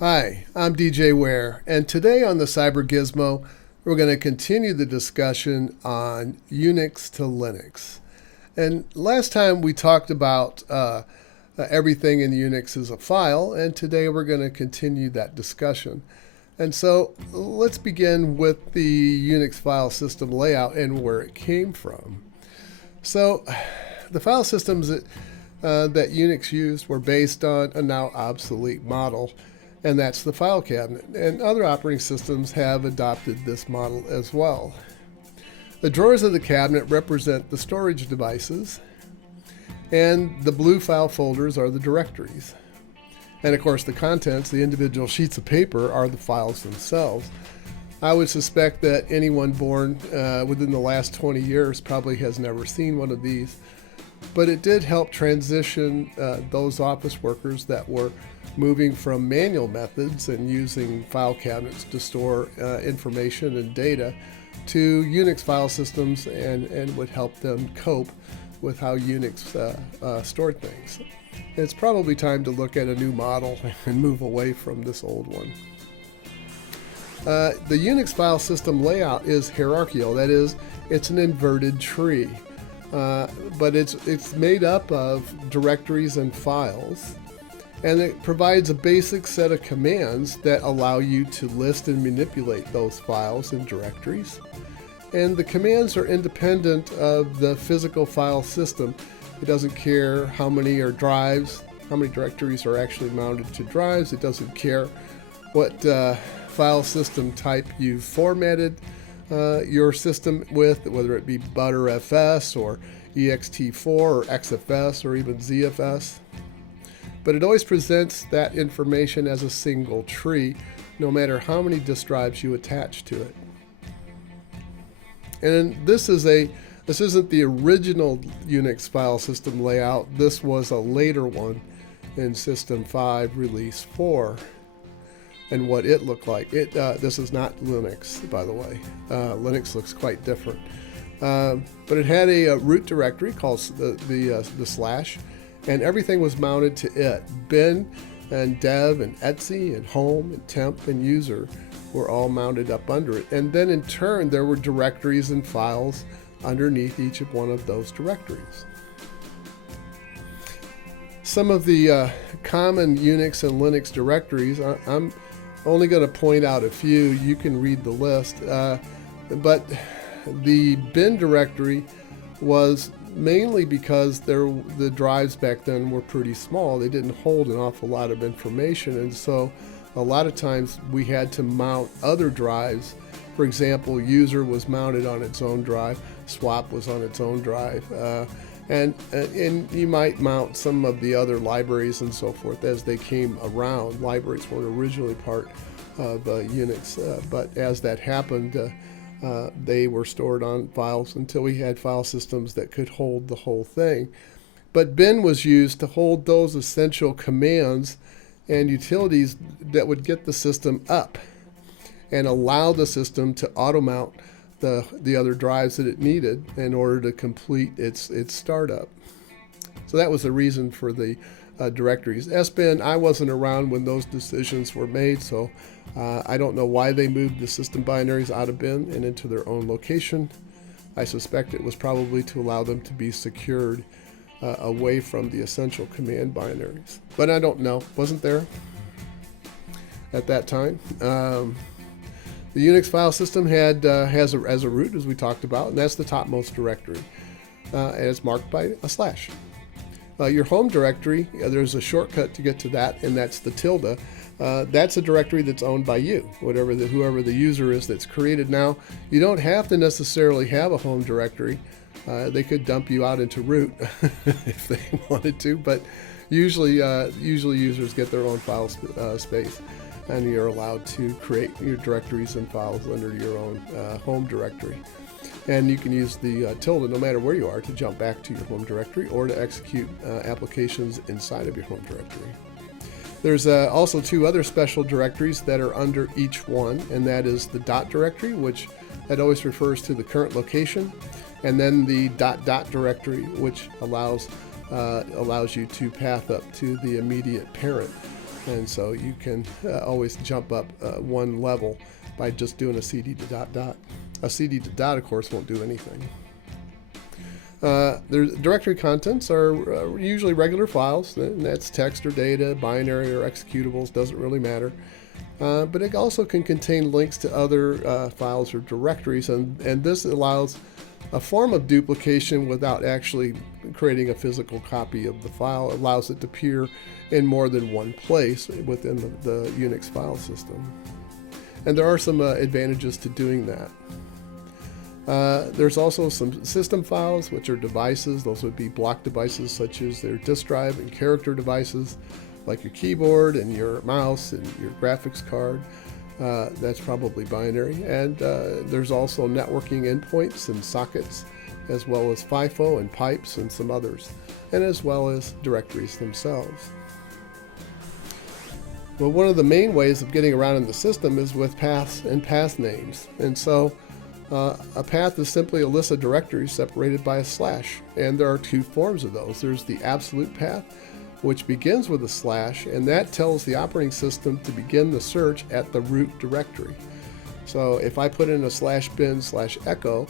Hi, I'm DJ Ware, and today on the Cyber Gizmo, we're going to continue the discussion on Unix to Linux. And last time we talked about everything in Unix is a file, and today we're going to continue that discussion. And so let's begin with the Unix file system layout and where it came from. So the file systems that Unix used were based on a now obsolete model, and that's the file cabinet. And other operating systems have adopted this model as well. The drawers of the cabinet represent the storage devices, and the blue file folders are the directories. And of course, the contents, the individual sheets of paper, are the files themselves. I would suspect that anyone born within the last 20 years probably has never seen one of these, but it did help transition those office workers that were moving from manual methods and using file cabinets to store information and data to Unix file systems, and would help them cope with how Unix stored things. It's probably time to look at a new model and move away from this old one. The Unix file system layout is hierarchical. That is, it's an inverted tree, but it's made up of directories and files, and it provides a basic set of commands that allow you to list and manipulate those files and directories. And the commands are independent of the physical file system. It doesn't care how many are drives, how many directories are actually mounted to drives. It doesn't care what file system type you've formatted your system with, whether it be ButterFS or ext4 or XFS or even ZFS. But it always presents that information as a single tree, no matter how many disk drives you attach to it. And this isn't the original Unix file system layout. This was a later one in System 5 Release 4, and what it looked like. This is not Linux, by the way. Linux looks quite different. But it had a root directory called the slash, and everything was mounted to it. Bin and dev and etc and home and temp and user were all mounted up under it. And then in turn, there were directories and files underneath each of one of those directories. Some of the common Unix and Linux directories, I'm only going to point out a few. You can read the list. But the bin directory was mainly because the drives back then were pretty small. They didn't hold an awful lot of information, and so a lot of times we had to mount other drives. For example, user was mounted on its own drive, swap was on its own drive, and you might mount some of the other libraries and so forth as they came around. Libraries weren't originally part of Unix, but as that happened, they were stored on files until we had file systems that could hold the whole thing. But bin was used to hold those essential commands and utilities that would get the system up and allow the system to auto-mount the other drives that it needed in order to complete its startup. So that was the reason for the directories. SBIN, I wasn't around when those decisions were made, so I don't know why they moved the system binaries out of bin and into their own location. I suspect it was probably to allow them to be secured away from the essential command binaries. But I don't know. Wasn't there at that time. The Unix file system has as a root, as we talked about, and that's the topmost directory. And it's marked by a slash. Your home directory, there's a shortcut to get to that, and that's the tilde. That's a directory that's owned by you, whoever the user is that's created. Now, you don't have to necessarily have a home directory. They could dump you out into root if they wanted to, but usually users get their own file space, and you're allowed to create your directories and files under your own home directory. And you can use the tilde no matter where you are to jump back to your home directory or to execute applications inside of your home directory. There's also two other special directories that are under each one, and that is the dot directory, which that always refers to the current location, and then the dot directory, which allows you to path up to the immediate parent. And so you can always jump up one level by just doing a cd to dot dot. A cd to dot, of course, won't do anything. The directory contents are usually regular files, and that's text or data, binary or executables, doesn't really matter. But it also can contain links to other files or directories, and this allows a form of duplication without actually creating a physical copy of the file. It allows it to appear in more than one place within the Unix file system. And there are some advantages to doing that. There's also some system files, which are devices. Those would be block devices such as their disk drive, and character devices like your keyboard and your mouse and your graphics card. That's probably binary. And there's also networking endpoints and sockets, as well as FIFO and pipes and some others, and as well as directories themselves. Well, one of the main ways of getting around in the system is with paths and path names. And so a path is simply a list of directories separated by a slash. And there are two forms of those. There's the absolute path, which begins with a slash, and that tells the operating system to begin the search at the root directory. So if I put in a /bin/echo,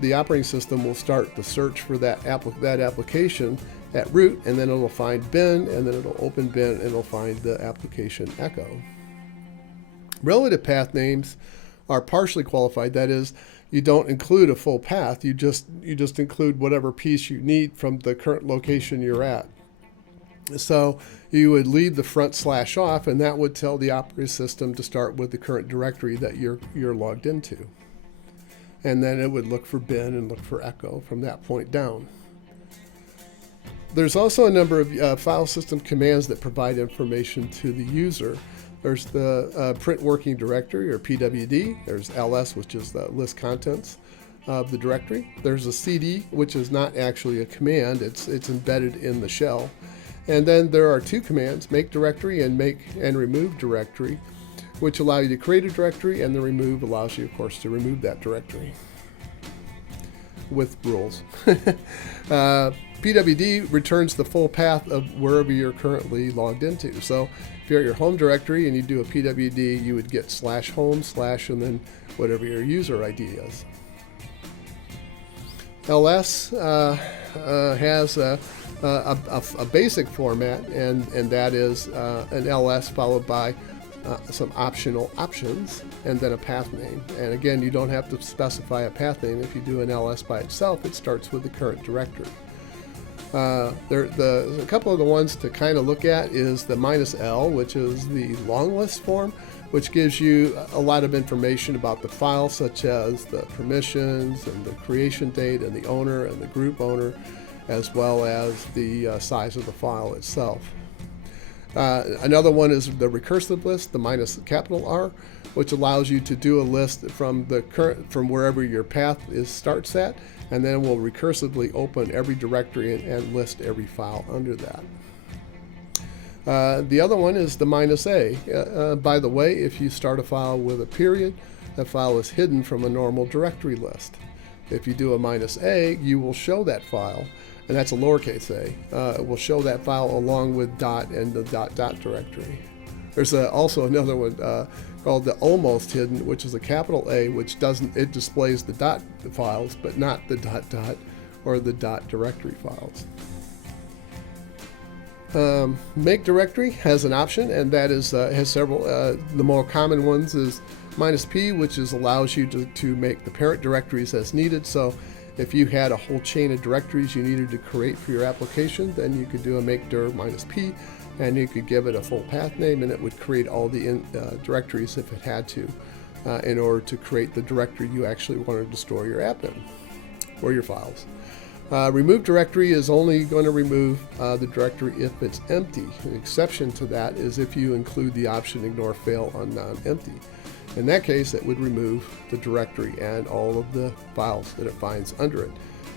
the operating system will start the search for that application at root, and then it'll find bin, and then it'll open bin, and it'll find the application echo. Relative path names are partially qualified. That is, you don't include a full path. You just include whatever piece you need from the current location you're at. So you would leave the front slash off, and that would tell the operating system to start with the current directory that you're logged into. And then it would look for bin and look for echo from that point down. There's also a number of file system commands that provide information to the user. There's the print working directory, or PWD. There's ls, which is the list contents of the directory. There's a cd, which is not actually a command. It's embedded in the shell. And then there are two commands, make directory and make and remove directory, which allow you to create a directory, and the remove allows you, of course, to remove that directory with rules. PWD returns the full path of wherever you're currently logged into. So if you're at your home directory and you do a PWD, you would get /home/ and then whatever your user ID is. ls has a basic format, and that is an ls followed by some optional options, and then a path name. And again, you don't have to specify a path name. If you do an ls by itself, it starts with the current directory. A couple of the ones to kind of look at is the -l, which is the long list form, which gives you a lot of information about the file, such as the permissions and the creation date and the owner and the group owner, as well as the size of the file itself. Another one is the recursive list, the -R, which allows you to do a list from wherever your path starts at, and then we'll recursively open every directory and list every file under that. The other one is the -A. By the way, if you start a file with a period, that file is hidden from a normal directory list. If you do a -A, you will show that file, and that's a lowercase a. It will show that file along with dot and the dot directory. There's also another one called the almost hidden, which is a capital A, which it displays the dot files, but not the dot or the dot directory files. Make directory has an option, and that has several. The more common ones is -P, which allows you to make the parent directories as needed. So if you had a whole chain of directories you needed to create for your application, then you could do a make dir -P, and you could give it a full path name, and it would create all the directories if it had to, in order to create the directory you actually wanted to store your app in, or your files. Remove directory is only going to remove the directory if it's empty. An exception to that is if you include the option ignore fail on non-empty. In that case, it would remove the directory and all of the files that it finds under it.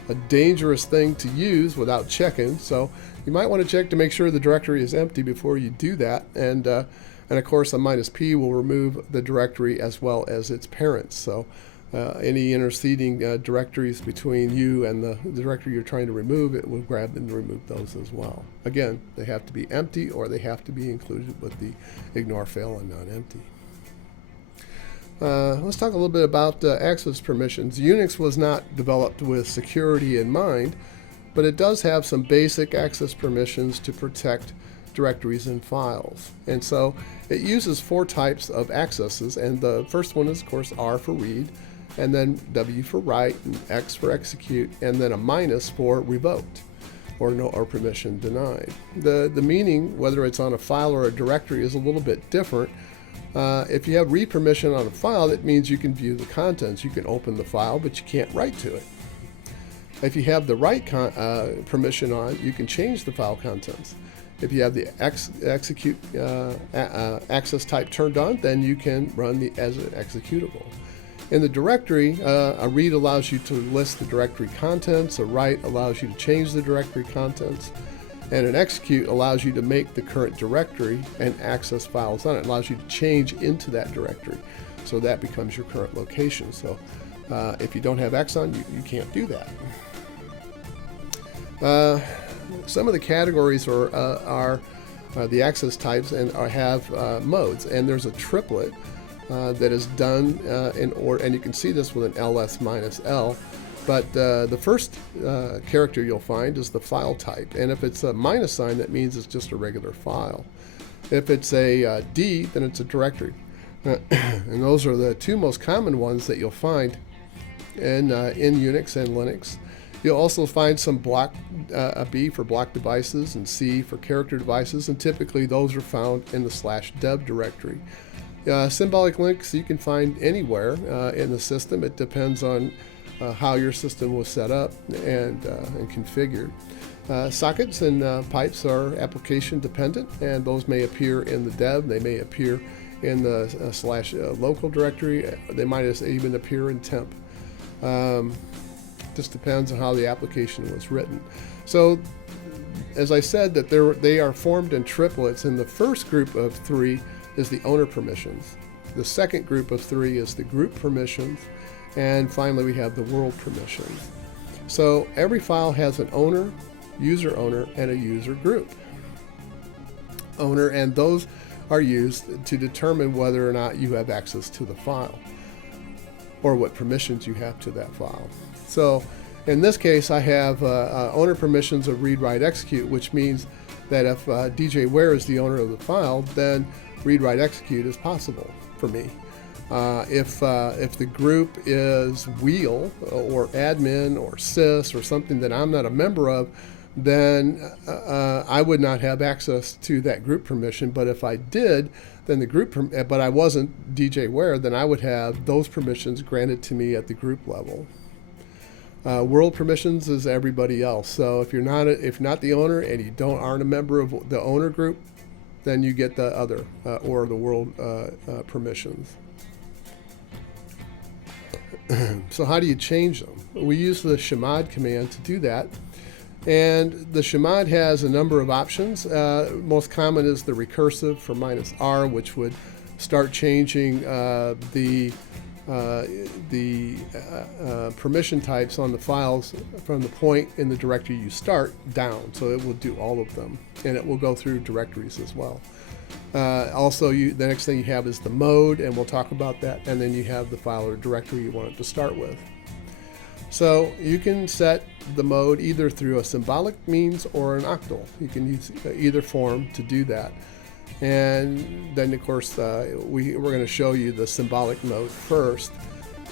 A dangerous thing to use without checking, so you might want to check to make sure the directory is empty before you do that. And of course, a -P will remove the directory as well as its parents. So any interceding directories between you and the directory you're trying to remove, it will grab and remove those as well. Again, they have to be empty or they have to be included with the ignore, fail, and not empty. Let's talk a little bit about access permissions. Unix was not developed with security in mind, but it does have some basic access permissions to protect directories and files. And so it uses 4 types of accesses, and the first one is, of course, R for read, and then W for write, and X for execute, and then a minus for revoked or no or permission denied. The meaning, whether it's on a file or a directory, is a little bit different. If you have read permission on a file, that means you can view the contents. You can open the file, but you can't write to it. If you have the write permission on, you can change the file contents. If you have the execute access type turned on, then you can run as an executable. In the directory, a read allows you to list the directory contents, a write allows you to change the directory contents, and an execute allows you to make the current directory and access files on it. It allows you to change into that directory, so that becomes your current location. So if you don't have X on, you can't do that. Some of the categories are the access types and have modes, and there's a triplet that is done in order, and you can see this with an ls minus L, but the first character you'll find is the file type, and if it's a minus sign, that means it's just a regular file. If it's a D, then it's a directory. And those are the 2 most common ones that you'll find in Unix and Linux. You'll also find some a B for block devices and C for character devices, and typically those are found in the /dev directory. Symbolic links you can find anywhere in the system. It depends on how your system was set up and configured. Sockets and pipes are application dependent, and those may appear in the dev. They may appear in the /local directory. They might even appear in temp. Just depends on how the application was written. So, as I said, that they are formed in triplets, and the first group of 3 is the owner permissions. The second group of 3 is the group permissions, and finally we have the world permissions. So every file has an owner, and a user group owner, and those are used to determine whether or not you have access to the file or what permissions you have to that file. So in this case, I have owner permissions of read, write, execute, which means that if DJ Ware is the owner of the file, then read, write, execute is possible for me. If the group is wheel or admin or sys or something that I'm not a member of, then I would not have access to that group permission. But if I did, then the group, but I wasn't DJ Ware, then I would have those permissions granted to me at the group level. World permissions is everybody else. So if you're not the owner and you aren't a member of the owner group, then you get the other or the world permissions. So how do you change them? We use the chmod command to do that, and the chmod has a number of options. Most common is the recursive for -R, which would start changing the permission types on the files from the point in the directory you start down. So it will do all of them, and it will go through directories as well. Also, the next thing you have is the mode, and we'll talk about that, and then you have the file or directory you want it to start with. So you can set the mode either through a symbolic means or an octal. You can use either form to do that. And then, of course, we're going to show you the symbolic mode first,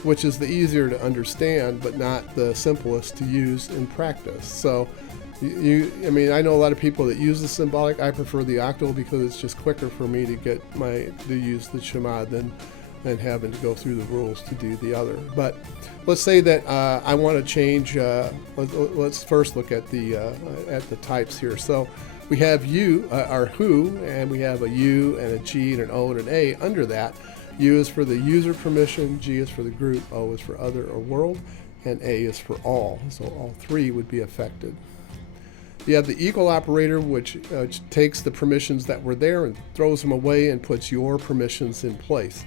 which is the easier to understand, but not the simplest to use in practice. So, I know a lot of people that use the symbolic. I prefer the octal because it's just quicker for me to use the chmod than having to go through the rules to do the other. But let's say that I want to change. Let's first look at the types here. So we have who, and we have a U and a G and an O and an A under that. U is for the user permission, G is for the group, O is for other or world, and A is for all. So all 3 would be affected. You have the equal operator, which takes the permissions that were there and throws them away and puts your permissions in place.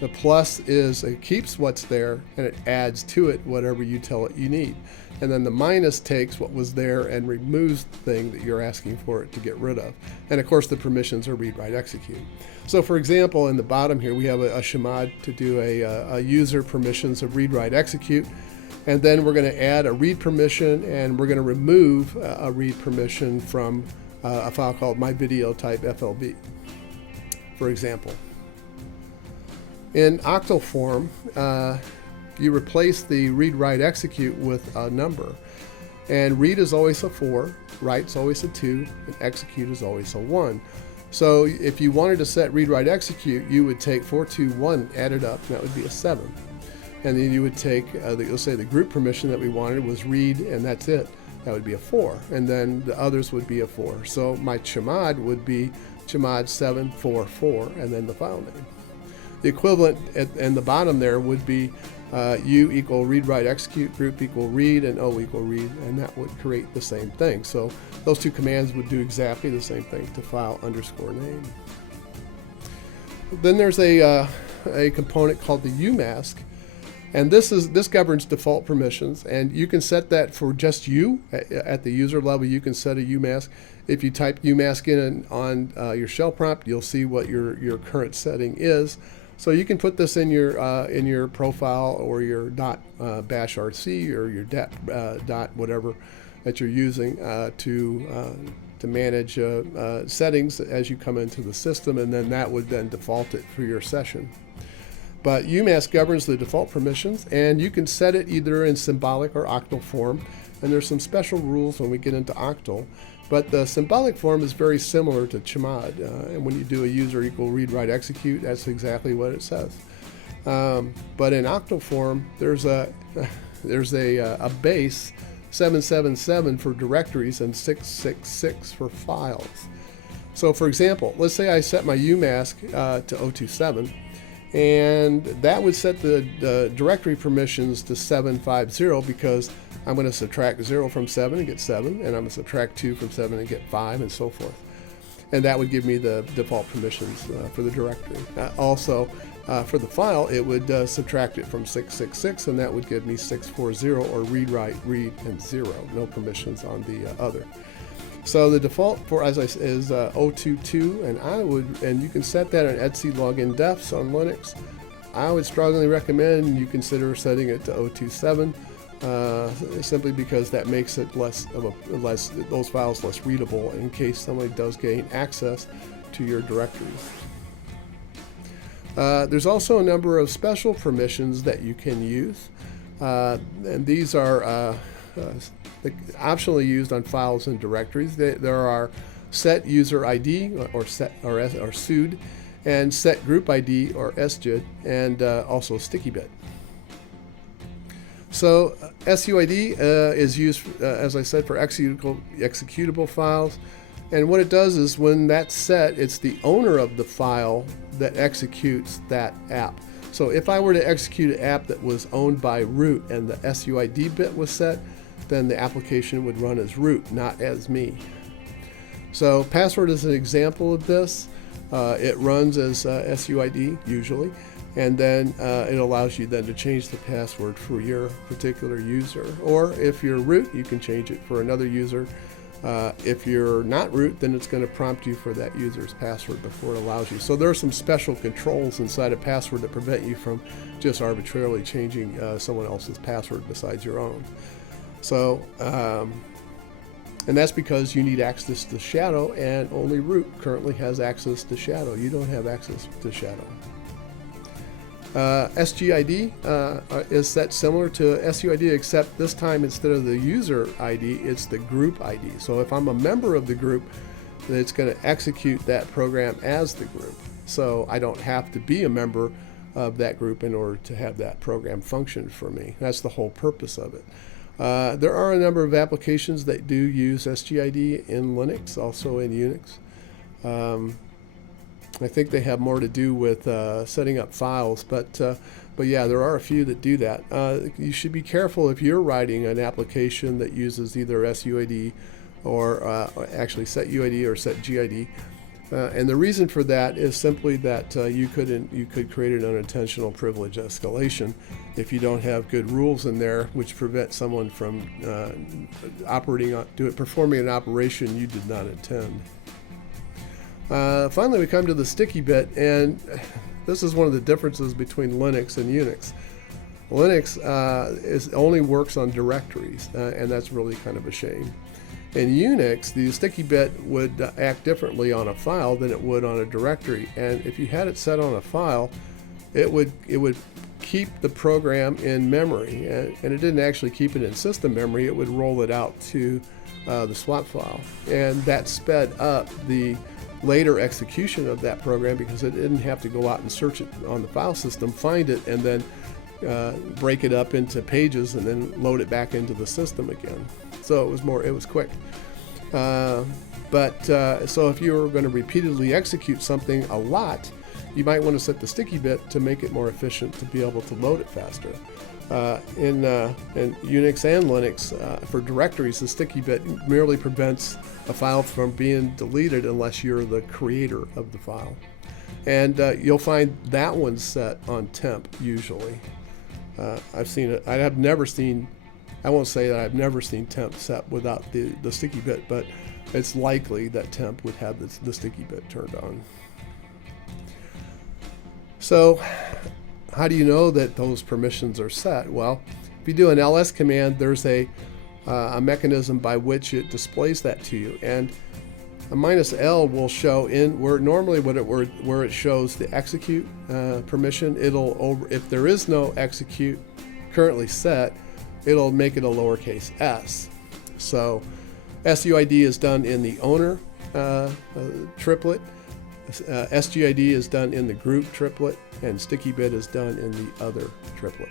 The plus is it keeps what's there and it adds to it whatever you tell it you need. And then the minus takes what was there and removes the thing that you're asking for it to get rid of. And of course the permissions are read, write, execute. So for example, in the bottom here we have a chmod to do a user permissions of read, write, execute. And then we're going to add a read permission, and we're going to remove a read permission from a file called myVideoType.flb, for example. In octal form, you replace the read, write, execute with a number. And read is always a 4, write is always a 2, and execute is always a 1. So if you wanted to set read, write, execute, you would take 4, 2, 1 added up, and that would be a 7. And then you would take, let's say the group permission that we wanted was read, and that's it. That would be a 4. And then the others would be a 4. So my chmod would be chmod 744, and then the file name. The equivalent in the bottom there would be U equal read, write, execute, group equal read, and O equal read, and that would create the same thing. So those two commands would do exactly the same thing to file underscore name. Then there's a component called the Umask. And this governs default permissions, and you can set that for just you at the user level. You can set a Umask. If you type Umask in on your shell prompt, you'll see what your current setting is. So you can put this in your profile or your .bash rc or your dot whatever that you're using to manage settings as you come into the system, and then that would then default it for your session. But Umask governs the default permissions, and you can set it either in symbolic or octal form. And there's some special rules when we get into octal. But the symbolic form is very similar to chmod. And when you do a user equal read, write, execute, that's exactly what it says. But in octal form, there's a base 777 for directories and 666 for files. So for example, let's say I set my Umask to 027. And that would set the directory permissions to 750 because I'm going to subtract 0 from 7 and get 7, and I'm going to subtract 2 from 7 and get 5, and so forth. And that would give me the default permissions for the directory. Also, for the file, it would subtract it from 666, and that would give me 640 or read, write, read, and 0. No permissions on the other. So the default for, as I said, is 022, and you can set that on etc login defs on Linux. I would strongly recommend you consider setting it to 027, simply because that makes it those files less readable in case somebody does gain access to your directories. There's also a number of special permissions that you can use, and these are optionally used on files and directories. There are set user ID or SUD, and set group ID or SGID, and also sticky bit. So SUID is used, as I said, for executable files. And what it does is when that's set, it's the owner of the file that executes that app. So if I were to execute an app that was owned by root and the SUID bit was set, then the application would run as root, not as me. So password is an example of this. It runs as SUID usually, and then it allows you then to change the password for your particular user. Or if you're root, you can change it for another user. If you're not root, then it's going to prompt you for that user's password before it allows you. So there are some special controls inside a password that prevent you from just arbitrarily changing someone else's password besides your own. So, and that's because you need access to Shadow, and only root currently has access to Shadow. You don't have access to Shadow. SGID is set similar to SUID, except this time instead of the user ID, it's the group ID. So if I'm a member of the group, then it's going to execute that program as the group. So I don't have to be a member of that group in order to have that program function for me. That's the whole purpose of it. There are a number of applications that do use SGID in Linux, also in Unix. I think they have more to do with setting up files, but yeah, there are a few that do that. You should be careful if you're writing an application that uses either SUID or actually set UID or set GID. And the reason for that is simply that you could create an unintentional privilege escalation if you don't have good rules in there which prevent someone from performing an operation you did not intend. Finally, we come to the sticky bit, and this is one of the differences between Linux and Unix. Linux only works on directories, and that's really kind of a shame. In Unix, the sticky bit would act differently on a file than it would on a directory. And if you had it set on a file, it would keep the program in memory. And it didn't actually keep it in system memory. It would roll it out to the swap file. And that sped up the later execution of that program because it didn't have to go out and search it on the file system, find it, and then break it up into pages and then load it back into the system again. So it was quick. So if you were going to repeatedly execute something a lot, you might want to set the sticky bit to make it more efficient to be able to load it faster. In Unix and Linux, for directories, the sticky bit merely prevents a file from being deleted unless you're the creator of the file. And you'll find that one set on temp usually. I've seen it. I won't say that I've never seen temp set without the sticky bit, but it's likely that temp would have the sticky bit turned on. So how do you know that those permissions are set? Well, if you do an ls command, there's a mechanism by which it displays that to you, and a -L will show where it shows the execute permission. If there is no execute currently set, it'll make it a lowercase s. So SUID is done in the owner triplet, SGID is done in the group triplet, and sticky bit is done in the other triplet.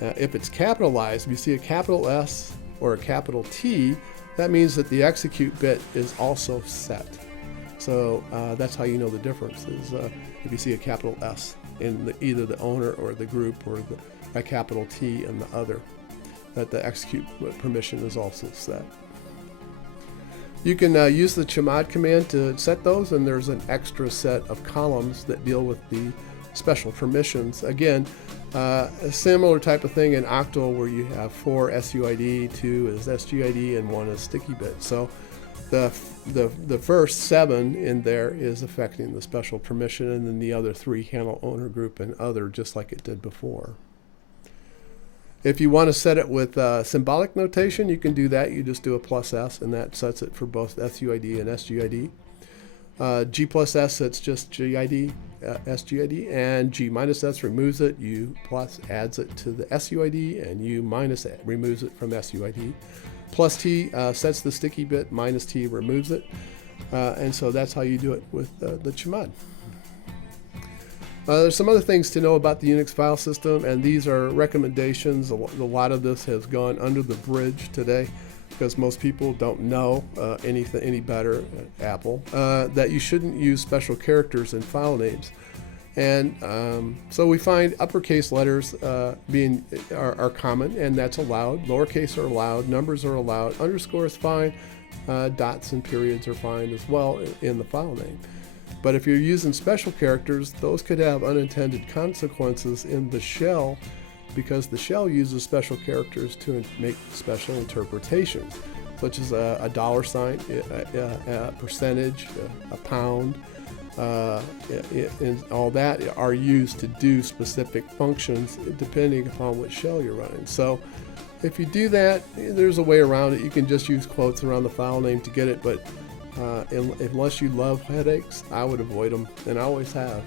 If it's capitalized, if you see a capital S or a capital T, that means that the execute bit is also set. So that's how you know the difference is if you see a capital S in either the owner or the group, or a capital T in the other, that the execute permission is also set. You can use the chmod command to set those, and there's an extra set of columns that deal with the special permissions. Again, a similar type of thing in octal where you have 4 SUID, 2 is SGID, and 1 is sticky bit. So the first 7 in there is affecting the special permission, and then the other 3 handle owner, group, and other, just like it did before. If you want to set it with symbolic notation, you can do that. You just do a +S, and that sets it for both SUID and SGID. G+S sets just GID, SGID, and G-S removes it. U+ adds it to the SUID, and U- removes it from SUID. +T sets the sticky bit, -T removes it. And so that's how you do it with the chmod. There's some other things to know about the Unix file system, and these are recommendations. A lot of this has gone under the bridge today because most people don't know any better at Apple, that you shouldn't use special characters in file names. And so we find uppercase letters are common, and that's allowed. Lowercase are allowed, numbers are allowed, underscore is fine, dots and periods are fine as well in the file name. But if you're using special characters, those could have unintended consequences in the shell, because the shell uses special characters to make special interpretations, such as a $, a percentage, a pound, and all that are used to do specific functions depending upon what shell you're running. So if you do that, there's a way around it. You can just use quotes around the file name to get it, but unless you love headaches, I would avoid them, and I always have,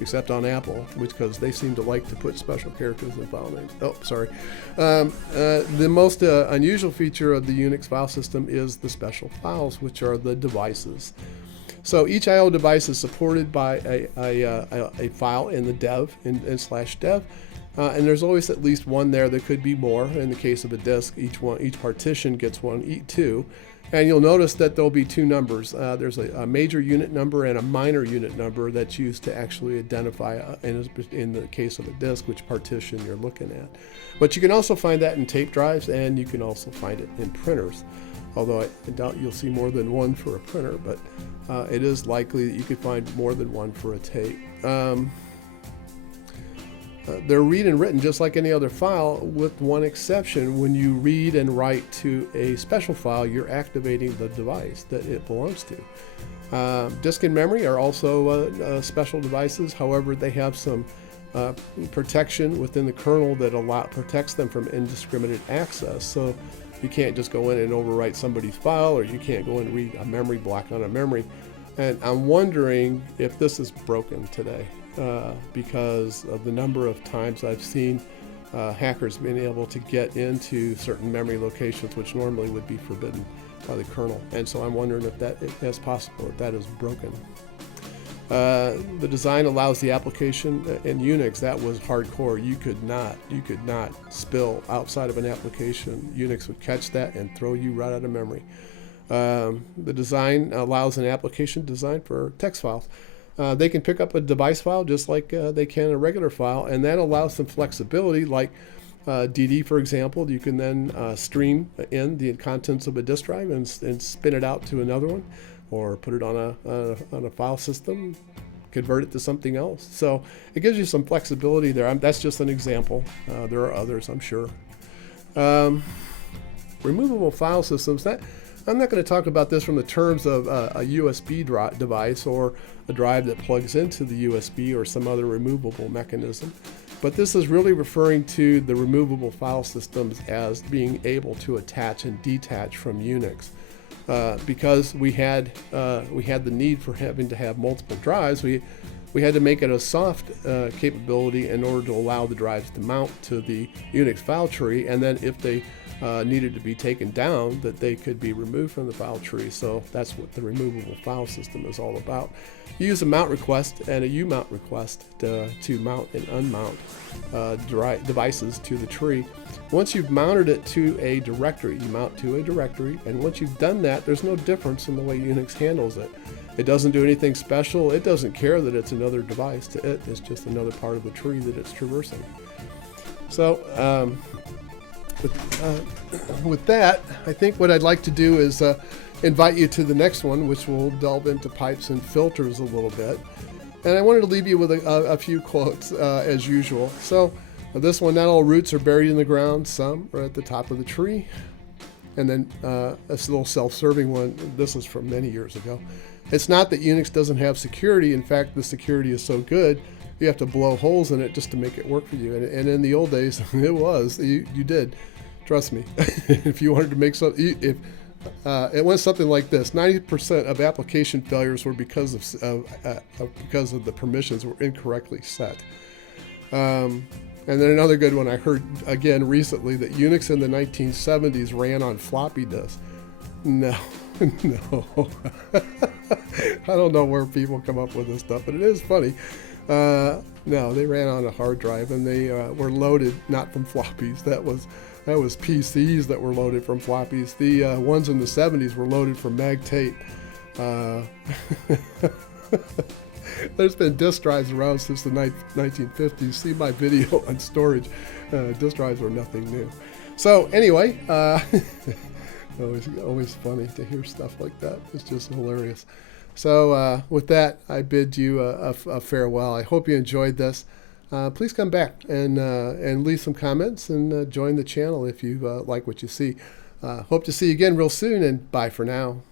except on Apple, because they seem to like to put special characters in file names. Oh, sorry. The most unusual feature of the Unix file system is the special files, which are the devices. So each I/O device is supported by a file in the dev, in /dev, and there's always at least one there. There could be more. In the case of a disk, each partition gets two. And you'll notice that there'll be 2 numbers. There's a major unit number and a minor unit number that's used to actually identify, in the case of a disk, which partition you're looking at. But you can also find that in tape drives, and you can also find it in printers. although I doubt you'll see more than one for a printer, but it is likely that you could find more than one for a tape. They're read and written just like any other file, with one exception. When you read and write to a special file, you're activating the device that it belongs to. Disk and memory are also special devices. However, they have some protection within the kernel that protects them from indiscriminate access. So you can't just go in and overwrite somebody's file, or you can't go and read a memory block on a memory. And I'm wondering if this is broken today, because of the number of times I've seen hackers being able to get into certain memory locations which normally would be forbidden by the kernel. And so I'm wondering if that's possible, if that is broken. The design allows the application in Unix. That was hardcore. You could not spill outside of an application. Unix would catch that and throw you right out of memory. The design allows an application designed for text files. They can pick up a device file just like they can a regular file, and that allows some flexibility, like DD, for example. You can then stream in the contents of a disk drive and spin it out to another one, or put it on a file system, convert it to something else. So it gives you some flexibility there. That's just an example. There are others, I'm sure. Removable file systems. I'm not going to talk about this from the terms of a USB device or a drive that plugs into the USB or some other removable mechanism. But this is really referring to the removable file systems as being able to attach and detach from Unix. Because we had the need for having to have multiple drives, we had to make it a soft capability in order to allow the drives to mount to the Unix file tree, and then if they needed to be taken down, that they could be removed from the file tree. So that's what the removable file system is all about. You use a mount request and a umount request to mount and unmount devices to the tree. Once you've mounted it to a directory, you mount to a directory, and once you've done that, there's no difference in the way Unix handles it. It doesn't do anything special. It doesn't care that it's another device. To it, it's just another part of the tree that it's traversing. So with that, I think what I'd like to do is invite you to the next one, which will delve into pipes and filters a little bit. And I wanted to leave you with a few quotes as usual. So this one: not all roots are buried in the ground. Some are at the top of the tree. And then a little self-serving one. This is from many years ago. It's not that Unix doesn't have security. In fact, the security is so good, you have to blow holes in it just to make it work for you. And in the old days, it was. You did. Trust me. If you wanted to make something, it went something like this: 90% of application failures were because of the permissions were incorrectly set. And then another good one I heard again recently, that Unix in the 1970s ran on floppy disks. No. No. I don't know where people come up with this stuff, but it is funny. No, they ran on a hard drive, and they were loaded not from floppies. That was PCs that were loaded from floppies. The ones in the 70s were loaded from mag tape. There's been disk drives around since the 1950s. See my video on storage. Disk drives were nothing new. So anyway, always funny to hear stuff like that. It's just hilarious. So with that, I bid you a farewell. I hope you enjoyed this. Please come back and leave some comments, and join the channel if you like what you see. Hope to see you again real soon, and bye for now.